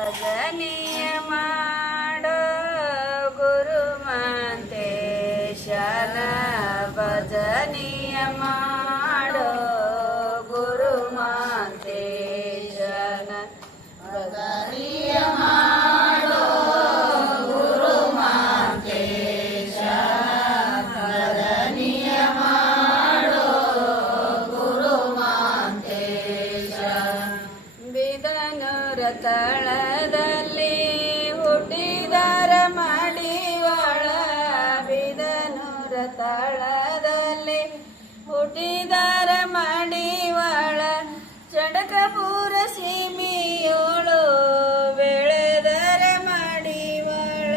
ಭಜನೆಯ ಮಾಡೋ ಗುರು ಮಂತೇಶನ ಭಜನೆಯ ಮಾಡೋ ಗುರು ಮಂತೇಶನ ಭಜನೆಯ ಮಾಡೋ ಗುರು ಮಂತೇಶ ಭಜನೆಯ ಮಾಡೋ ಗುರು ಮಂತೇಶ ಬಿದನೂರ ತಳದಲ್ಲಿ ಹುಟ್ಟಿದರ ಮಡಿವಾಳ ಬಿದನೂರ ತಳದಲ್ಲಿ ಹುಟ್ಟಿದರ ಮಡಿವಾಳ ಚಡಕಪುರ ಸೀಮೆಯೋಳು ಬೆಳೆದರ ಮಡಿವಾಳ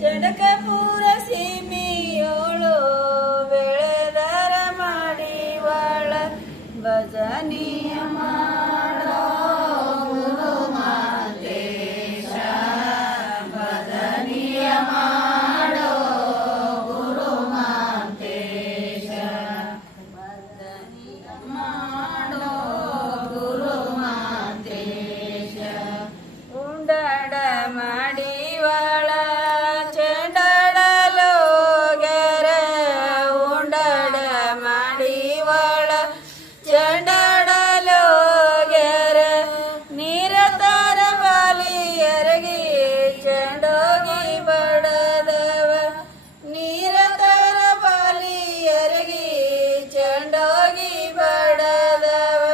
ಚಡಕಪುರ ಸೀಮೆಯೋಳು ಬೆಳೆದರ ಮಡಿವಾಳ ಭಜನೆಯ ಮಾಡೋ ಗುರು ಮಂತೇಶ ಭಜನೆಯ ಮಾಡೋ ಗುರು ಮಂತೇಶ ಭಜನೆಯ ಮಾಡೋ ಗುರು ಮಂತೇಶ ಉಂಡಾಡ ಮಾಡಿವಾಳ ಚೆಂಡಾಡಲೋಗ್ಯಾರ ಉಂಡಾಡ ಮಾಡಿವಾಳ ಚೆಂಡಾಡಲೋಗ್ಯಾರ ನೀರ ತರ ಬಾಲಿಯರಗಿ ಚೆಂಡೋಗಿ ಬಡದವ ನೀರ ತರ ಬಾಲಿಯರಗಿ ಚೆಂಡೋಗಿ ಬಡದವ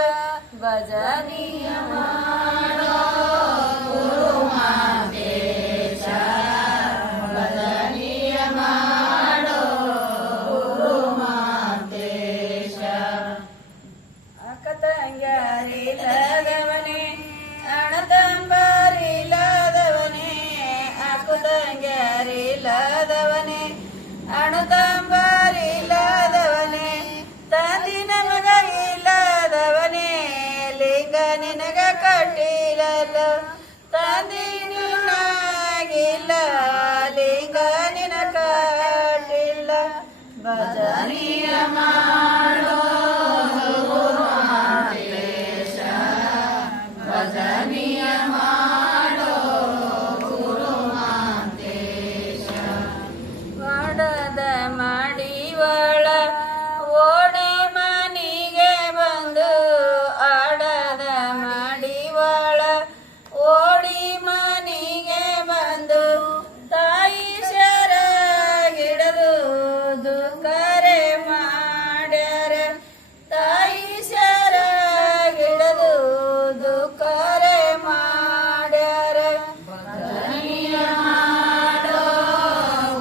ಭಜನೆಯ ಮಾಡೋ ಗುರು ಮಂತೇಶ ಭಜನೆಯ ಮಾಡೋ ಗುರು ಮಂತೇಶ ಅಕ್ಕ ತಂಗ್ಯಾರಿಲ್ಲದವನೇ ಅಣತಂಬರಿಲ್ಲದವನೇ ಅಕ್ಕ ತಂಗ್ಯಾರಿಲ್ಲದವನೇ ಅಣತಂಬರಿಲ್ಲದವನೇ ತಂದಿನ ಮಗ ಇಲ್ಲದವನೇ ಲಿಂಗ ನಿನಗ ಕಟ್ಟಿರಲ್ಲ ತಂದಿ ನಿನ್ನಾಗಿಲ್ಲ ಲಿಂಗ ನಿನ ಕಟ್ಟಿಲ್ಲ ಭಜನೆಯ ಮಾಡೋ ಗುರು ಮಂತೇಶ ಭಜನೆಯ ಮಾಡೋ ಗುರು ಮಂತೇಶ ಮಾಡದ ಮಾಡಿವಾಳ ಓಡಿ ಮನಿಗೆ ಬಂದು ಆಡದ ಮಾಡಿವಾಳ ಓಡಿ ಮನಿಗೆ ಬಂದು ತಾಯಿ ಶರಗಿಡದು ದುಃಖರೆ ಮಾಡ್ಯಾರ ತಾಯಿ ಶರಗಿಡದು ದುಃಖರೆ ಮಾಡ್ಯಾರ ಭಜನೆಯ ಮಾಡೋ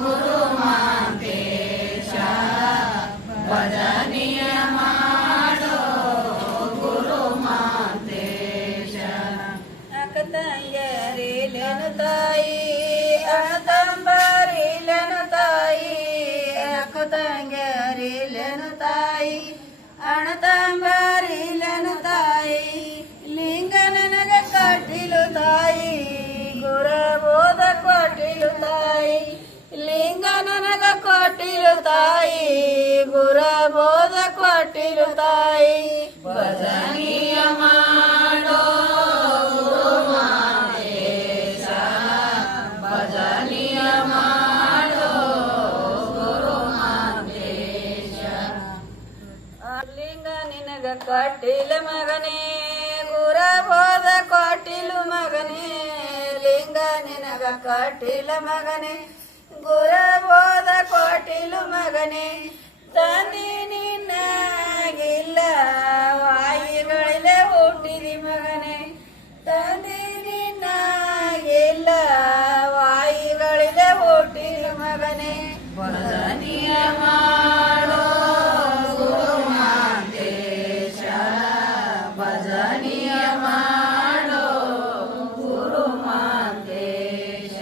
ಗುರು ಮಂತೇಶ ಭಜನೆಯ ಮಾಡೋ ಗುರು ಮಂತೇಶ ಅಕ್ಕ ತಂಗಿಯರಿಲೆನು ತಾಯಿ ಅಣತಂಬರಿಲೆನು ತಾಯಿ ಅಕ್ಕ ತಂಗಿಯರಿಲೆನು ತಾಯಿ ಅಣತಂಬರಿಲೆನು ತಾಯಿ ಲಿಂಗ ನನಗ ಕಟ್ಟಿಲು ತಾಯಿ ಗುರ ಬೋಧ ಕೊಟ್ಟಿಲು ತಾಯಿ ಲಿಂಗ ನನಗ ಕೊಟ್ಟಿಲು ತಾಯಿ ಗುರ ಬೋಧ ಕೊಟ್ಟಿಲು ತಾಯಿ ಭಜನೆಯ ಮಾಡೋ ಗುರು ಮಂತೇಶ ಭಜನೆಯ ಮಾಡೋ ಗುರು ಮಂತೇಶ ಲಿಂಗ ನಿನಗ ಕಟ್ಟಿಲ ಮಗನೇ ಗುರ ಬೋಧ ಕೊಟ್ಟಿಲು ಮಗನೇ ಲಿಂಗ ನಿನಗ ಕಟ್ಟಿಲ ಮಗನೇ ಗುರ ಬೋಧ ಕೊಟ್ಟಿಲು ಮಗನೇ ತಂದಿ ನಿನ್ನಾಗಿಲ್ಲ ವಾಯುಗಳಿಲೆ ಹುಟ್ಟಿದಿ ಮಗನೇ ತಂದಿ ನಿನ್ನಾಗಿಲ್ಲ ವಾಯುಗಳಿಲೆ ಹುಟ್ಟಿದ ಮಗನೇ ಭಜನೆಯ ಮಾಡೋ ಗುರು ಮಂತೇಶ ಭಜನೆಯ ಮಾಡೋ ಗುರು ಮಂತೇಶ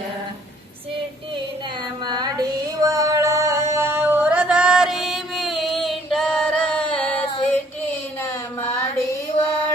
ಸಿಟ್ಟಿನ ಮಾಡಿವಾಳ ಹೊರದಾರಿ ಬಿಟ್ಟರ ಸಿಟ್ಟಿನ ಮಾಡಿವಾಳ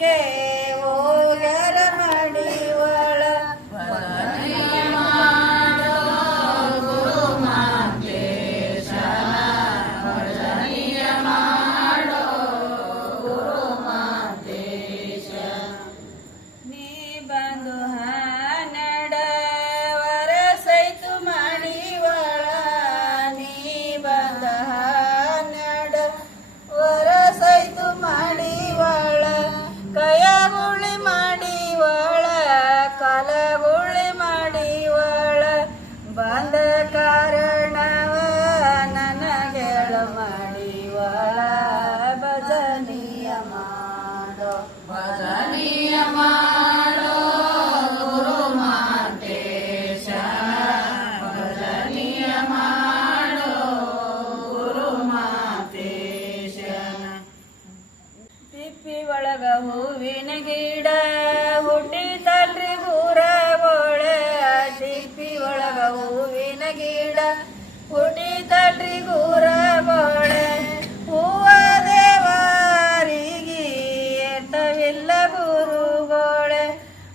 ಗುಡ್ಡಕ್ಕೆ ಹೋಗ್ಯಾರ ಮಡಿವಾಳ ಭಜನೆಯ ಮಾಡೋ ಗುರು ಮಾಂತೇಶನ ಭಜನೆಯ ಮಾಡೋ ಗುರು ಮಾಂತೇಶ ನೀ ಬಂದು ಹಾನಡ ವರಸೈತು ಮಡಿವಾಳ ನೀ ಬಂದ ಹಾನಡ ವರಸೈತು ಮಡಿವಾಳ ಕಯಗುಳಿ ಮಾಡಿವಾಳ ಕಲಗುಳಿ ಮಾಡಿವಾಳ ಬಂದ ಕಾರಣವ ನನಗೆಳ ಮಾಡಿವಾಳ ಭಜನಿಯ ಮಾಡೋ ಭಜನೆಯ ಮಾಡೋ ಗುರು ಮಾಂತೇಶನ ಭಜನೆಯ ಮಾಡೋ ಗುರು ಮಾಂತೇಶನ ತಿಪ್ಪಿ ಒಳಗ ಹೂವಿನ ಗಿಡ ಹುಟ್ಟಿತಲ್ರಿ ಗುರಗೋಳೆ ತಿಪ್ಪಿ ಒಳಗ ಹೂವಿನ ಗಿಡ ಹುಟ್ಟಿತಲ್ರಿ ಗುರಗೋಳೆ ಹೂವ ದೇವರಿಗೆ ಎತ್ತವಿಲ್ಲ ಗುರುಗೋಳೆ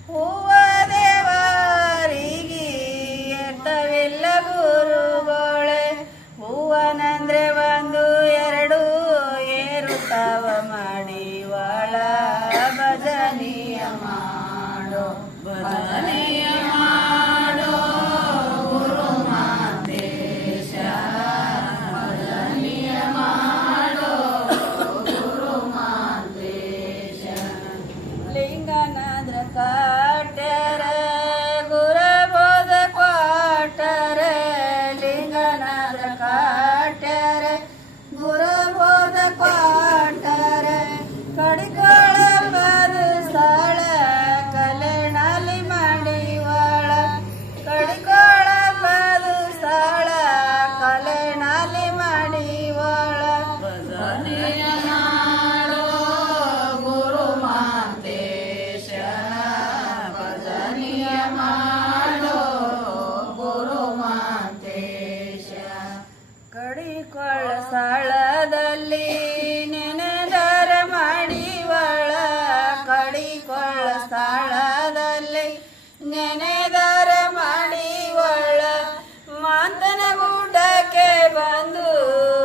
ಹೂವ ದೇವರಿಗೆ ಎತ್ತವಿಲ್ಲ ಗುರುಗೋಳೆ ಹೂವನಂದ್ರೆ ಒಂದು ಎರಡು ಏರುತ್ತವ ಮಾಡಿವಾಳ ಭಜನಿಯ ಮಾಡೋ ಭಜನೆಯ ಮಾಡೋ ಗುರು ಮಾಂತೇಶನ ಭಜನೆಯ ಮಾಡೋ ಗುರು ಮಾಂತೇಶನ ಲಿಂಗನಾದ್ರ ಕಾಟ್ಯಾರ ಗುರಬೋಧ ಕ್ವಾಟರ ಲಿಂಗನಾದ್ರ ಕಾಟ್ಯಾರ ಗುರಬೋಧ ಕ್ವಾಟರ ಕಡಿಕೋಳ ಬರುಸಾಳ ಕಲೆನಾಲಿ ಮಾಡಿವಾಳ ಕಡಿಕೋಳ ಬರುಸಾಳ ಕಲೆನಾಲಿ ಮಾಡಿವಾಳ ಭಜನೆಯ ಮಾಡೋ ಗುರು ಮಾಂತೇಶನ ಭಜನೆಯ ಮಾಡೋ ಗುರು ಮಾಂತೇಶ ಕಡಿಕೊಳ್ಳ ಸಾಳದಲ್ಲಿ ನೆನೆದರ ಮಾಡಿವಾಳ ಕಡಿಕೊಳ್ಳ ಸಾಳದಲ್ಲಿ ನೆನೆದರ ಮಾಡಿವಾಳ ಮಾತನ ಗುಡ್ಡಕ್ಕೆ ಬಂದು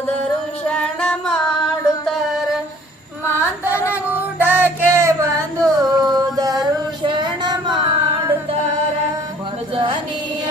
ದರುಶನ ಮಾಡುತ್ತಾರ ಮಾತನ ಗುಡ್ಡಕ್ಕೆ ಬಂದು ದರುಶನ ಮಾಡುತ್ತಾರ ಭಜನಿಯ